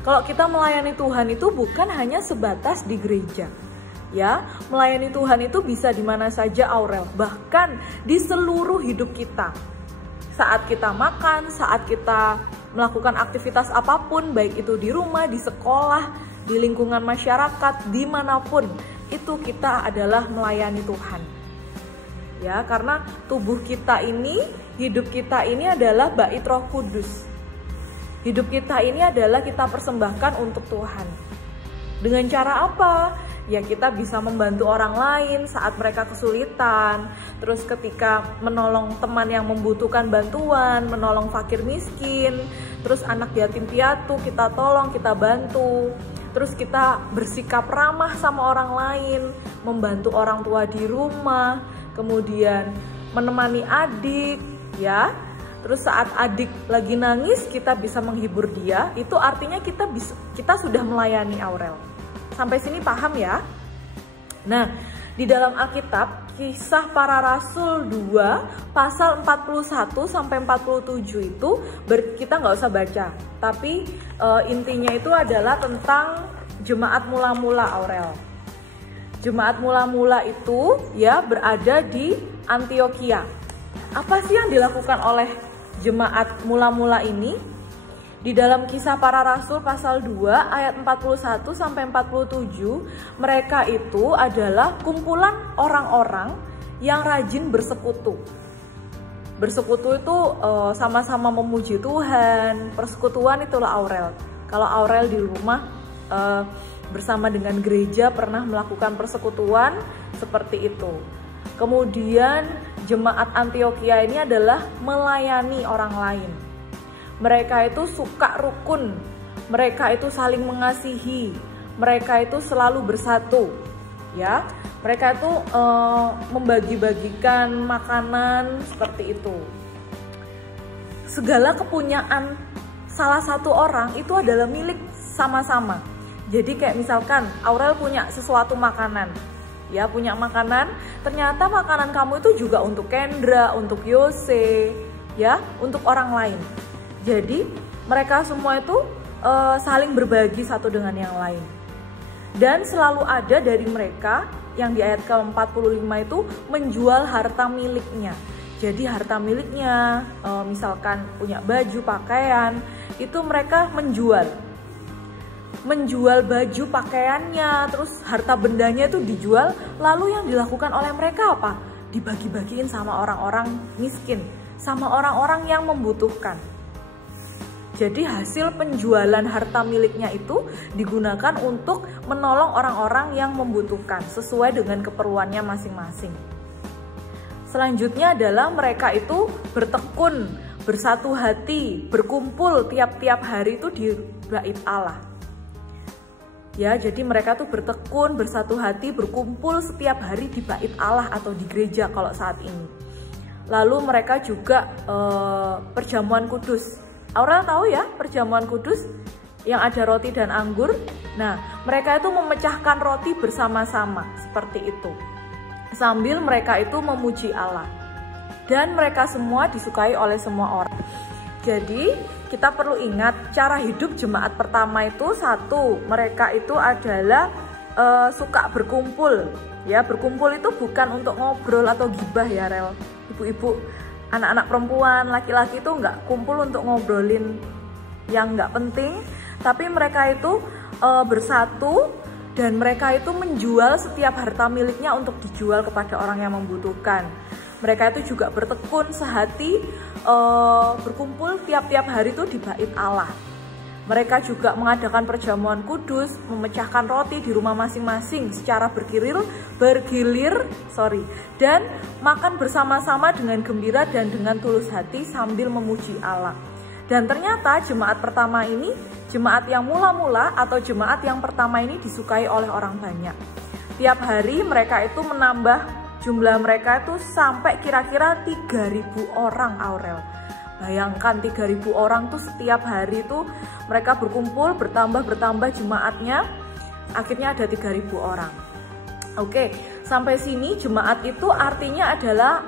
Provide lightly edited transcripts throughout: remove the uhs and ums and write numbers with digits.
Kalau kita melayani Tuhan itu bukan hanya sebatas di gereja. Ya, melayani Tuhan itu bisa di mana saja Aurel, bahkan di seluruh hidup kita. Saat kita makan, saat kita melakukan aktivitas apapun, baik itu di rumah, di sekolah, di lingkungan masyarakat, dimanapun, itu kita adalah melayani Tuhan. Ya, karena tubuh kita ini, hidup kita ini adalah bait Roh Kudus. Hidup kita ini adalah kita persembahkan untuk Tuhan. Dengan cara apa? Ya kita bisa membantu orang lain saat mereka kesulitan. Terus ketika menolong teman yang membutuhkan bantuan, menolong fakir miskin. Terus anak yatim piatu kita tolong, kita bantu. Terus kita bersikap ramah sama orang lain, membantu orang tua di rumah. Kemudian menemani adik, ya. Terus saat adik lagi nangis kita bisa menghibur dia, itu artinya kita sudah melayani Aurel. Sampai sini paham ya? Nah, di dalam Alkitab Kisah Para Rasul 2 pasal 41 sampai 47 itu kita nggak usah baca, tapi intinya itu adalah tentang jemaat mula-mula Aurel. Jemaat mula-mula itu ya berada di Antioquia. Apa sih yang dilakukan oleh jemaat mula-mula ini? Di dalam Kisah Para Rasul pasal 2 ayat 41 sampai 47, mereka itu adalah kumpulan orang-orang yang rajin bersekutu. Bersekutu itu sama-sama memuji Tuhan. Persekutuan itulah Aurel. Kalau Aurel di rumah bersama dengan gereja pernah melakukan persekutuan seperti itu. Kemudian jemaat Antioquia ini adalah melayani orang lain. Mereka itu suka rukun, mereka itu saling mengasihi, mereka itu selalu bersatu, ya. Mereka itu membagi-bagikan makanan seperti itu. Segala kepunyaan salah satu orang itu adalah milik sama-sama. Jadi kayak misalkan Aurel punya sesuatu makanan, ya punya makanan, ternyata makanan kamu itu juga untuk Kendra, untuk Yose, ya, untuk orang lain. Jadi mereka semua itu saling berbagi satu dengan yang lain. Dan selalu ada dari mereka yang di ayat ke-45 itu menjual harta miliknya. Jadi harta miliknya misalkan punya baju, pakaian, itu mereka menjual baju pakaiannya, terus harta bendanya itu dijual. Lalu yang dilakukan oleh mereka apa? Dibagi-bagiin sama orang-orang miskin, sama orang-orang yang membutuhkan. Jadi hasil penjualan harta miliknya itu digunakan untuk menolong orang-orang yang membutuhkan sesuai dengan keperluannya masing-masing. Selanjutnya adalah mereka itu bertekun, bersatu hati, berkumpul tiap-tiap hari itu di bait Allah. Ya, jadi mereka tuh bertekun, bersatu hati, berkumpul setiap hari di bait Allah atau di gereja kalau saat ini. Lalu mereka juga perjamuan kudus. Aurel tahu ya perjamuan kudus yang ada roti dan anggur. Nah, mereka itu memecahkan roti bersama-sama seperti itu. Sambil mereka itu memuji Allah. Dan mereka semua disukai oleh semua orang. Jadi, kita perlu ingat cara hidup jemaat pertama itu satu, mereka itu adalah suka berkumpul. Ya, berkumpul itu bukan untuk ngobrol atau gibah ya, Rel. Ibu-ibu, anak-anak perempuan, laki-laki itu nggak kumpul untuk ngobrolin yang nggak penting, tapi mereka itu bersatu dan mereka itu menjual setiap harta miliknya untuk dijual kepada orang yang membutuhkan. Mereka itu juga bertekun sehati, berkumpul tiap-tiap hari itu di bait Allah. Mereka juga mengadakan perjamuan kudus, memecahkan roti di rumah masing-masing secara bergilir, dan makan bersama-sama dengan gembira dan dengan tulus hati sambil memuji Allah. Dan ternyata jemaat pertama ini, jemaat yang mula-mula atau jemaat yang pertama ini disukai oleh orang banyak. Tiap hari mereka itu menambah jumlah mereka itu sampai kira-kira 3.000 orang, Aurel. Bayangkan 3.000 orang tuh setiap hari tuh mereka berkumpul, bertambah jemaatnya, akhirnya ada 3.000 orang. Oke, sampai sini jemaat itu artinya adalah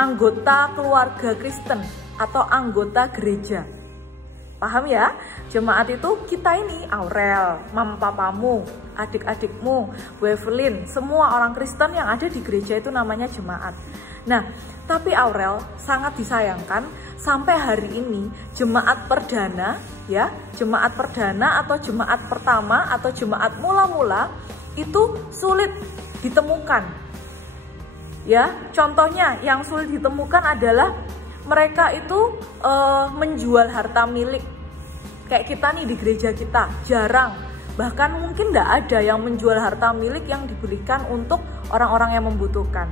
anggota keluarga Kristen atau anggota gereja. Paham ya? Jemaat itu kita ini, Aurel, mama papamu, adik-adikmu, Bu Evelyn, semua orang Kristen yang ada di gereja itu namanya jemaat. Nah, tapi Aurel, sangat disayangkan sampai hari ini jemaat perdana ya, jemaat perdana atau jemaat pertama atau jemaat mula-mula itu sulit ditemukan. Ya, contohnya yang sulit ditemukan adalah mereka itu menjual harta milik. Kayak kita nih di gereja kita, jarang. Bahkan mungkin tidak ada yang menjual harta milik yang diberikan untuk orang-orang yang membutuhkan.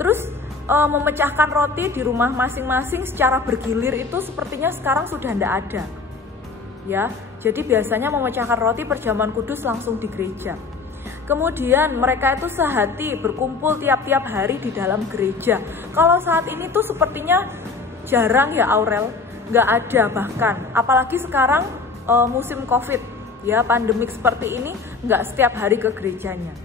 Terus memecahkan roti di rumah masing-masing secara bergilir itu sepertinya sekarang sudah tidak ada. Ya, jadi biasanya memecahkan roti perjamuan kudus langsung di gereja. Kemudian mereka itu sehati berkumpul tiap-tiap hari di dalam gereja. Kalau saat ini tuh sepertinya jarang ya Aurel, nggak ada bahkan. Apalagi sekarang musim COVID, ya pandemik seperti ini, nggak setiap hari ke gerejanya.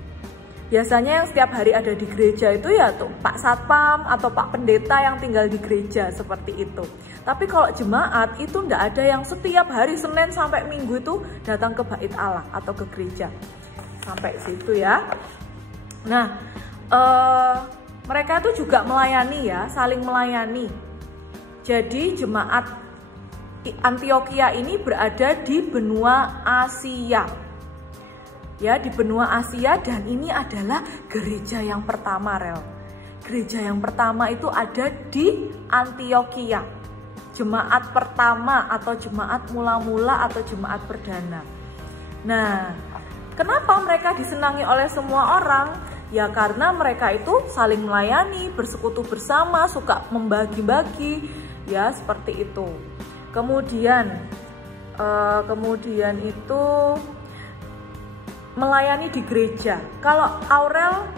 Biasanya yang setiap hari ada di gereja itu ya tuh Pak Satpam atau Pak Pendeta yang tinggal di gereja seperti itu. Tapi kalau jemaat itu nggak ada yang setiap hari Senin sampai Minggu itu datang ke Bait Allah atau ke gereja. Sampai situ ya. Nah, mereka itu juga melayani ya, saling melayani. Jadi jemaat Antioquia ini berada di benua Asia. Ya, di benua Asia, dan ini adalah gereja yang pertama, Rel. Gereja yang pertama itu ada di Antioquia. Jemaat pertama atau jemaat mula-mula atau jemaat perdana. Nah, kenapa mereka disenangi oleh semua orang? Ya karena mereka itu saling melayani, bersekutu bersama, suka membagi-bagi, ya seperti itu. Kemudian itu melayani di gereja. Kalau Aurel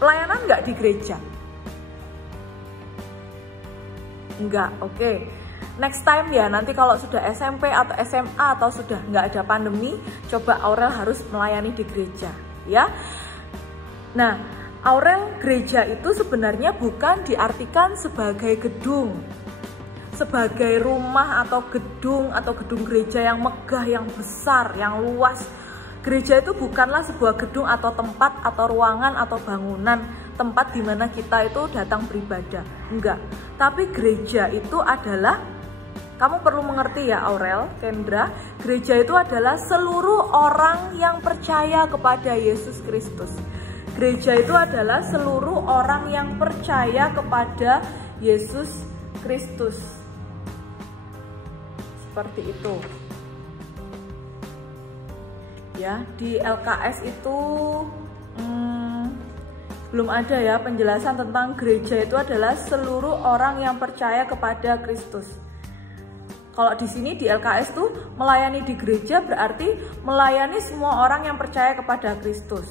pelayanan nggak di gereja? Enggak, oke. Next time ya, nanti kalau sudah SMP atau SMA atau sudah nggak ada pandemi, coba Aurel harus melayani di gereja, ya. Nah, Aurel gereja itu sebenarnya bukan diartikan sebagai gedung, sebagai rumah atau gedung gereja yang megah, yang besar, yang luas. Gereja itu bukanlah sebuah gedung atau tempat atau ruangan atau bangunan tempat di mana kita itu datang beribadah, enggak. Tapi gereja itu adalah, kamu perlu mengerti ya Aurel, Kendra, gereja itu adalah seluruh orang yang percaya kepada Yesus Kristus. Gereja itu adalah seluruh orang yang percaya kepada Yesus Kristus. Seperti itu. Ya, di LKS itu belum ada ya penjelasan tentang gereja itu adalah seluruh orang yang percaya kepada Kristus. Kalau di sini di LKS tuh melayani di gereja berarti melayani semua orang yang percaya kepada Kristus.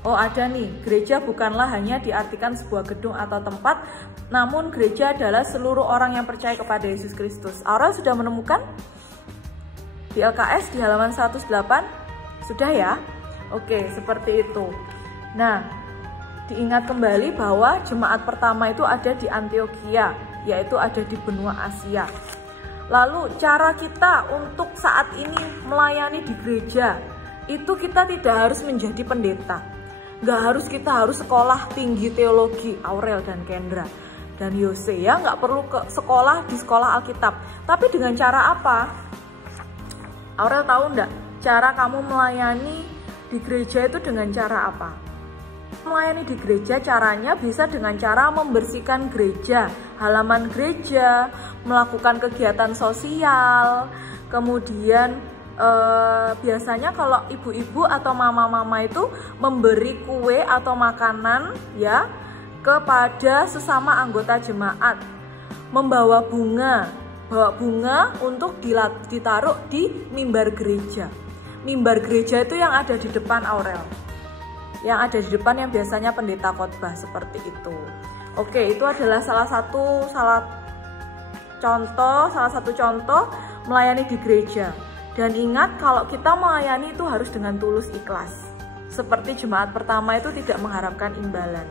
Oh ada nih, gereja bukanlah hanya diartikan sebuah gedung atau tempat, namun gereja adalah seluruh orang yang percaya kepada Yesus Kristus. Aurel sudah menemukan? Di LKS di halaman 108? Sudah ya? Oke, seperti itu. Nah, diingat kembali bahwa jemaat pertama itu ada di Antioquia, yaitu ada di benua Asia. Lalu cara kita untuk saat ini melayani di gereja, itu kita tidak harus menjadi pendeta. Kita harus sekolah tinggi teologi, Aurel dan Kendra dan Yose ya, nggak perlu ke sekolah di sekolah Alkitab. Tapi dengan cara apa? Aurel tahu nggak? Cara kamu melayani di gereja itu dengan cara apa? Melayani di gereja caranya bisa dengan cara membersihkan gereja, halaman gereja, melakukan kegiatan sosial, kemudian biasanya kalau ibu-ibu atau mama-mama itu memberi kue atau makanan ya kepada sesama anggota jemaat, membawa bunga, bawa bunga untuk ditaruh di mimbar gereja. Mimbar gereja itu yang ada di depan Aurel, yang ada di depan yang biasanya pendeta khotbah seperti itu. Oke, itu adalah salah satu contoh melayani di gereja. Dan ingat, kalau kita melayani itu harus dengan tulus ikhlas. Seperti jemaat pertama itu tidak mengharapkan imbalan.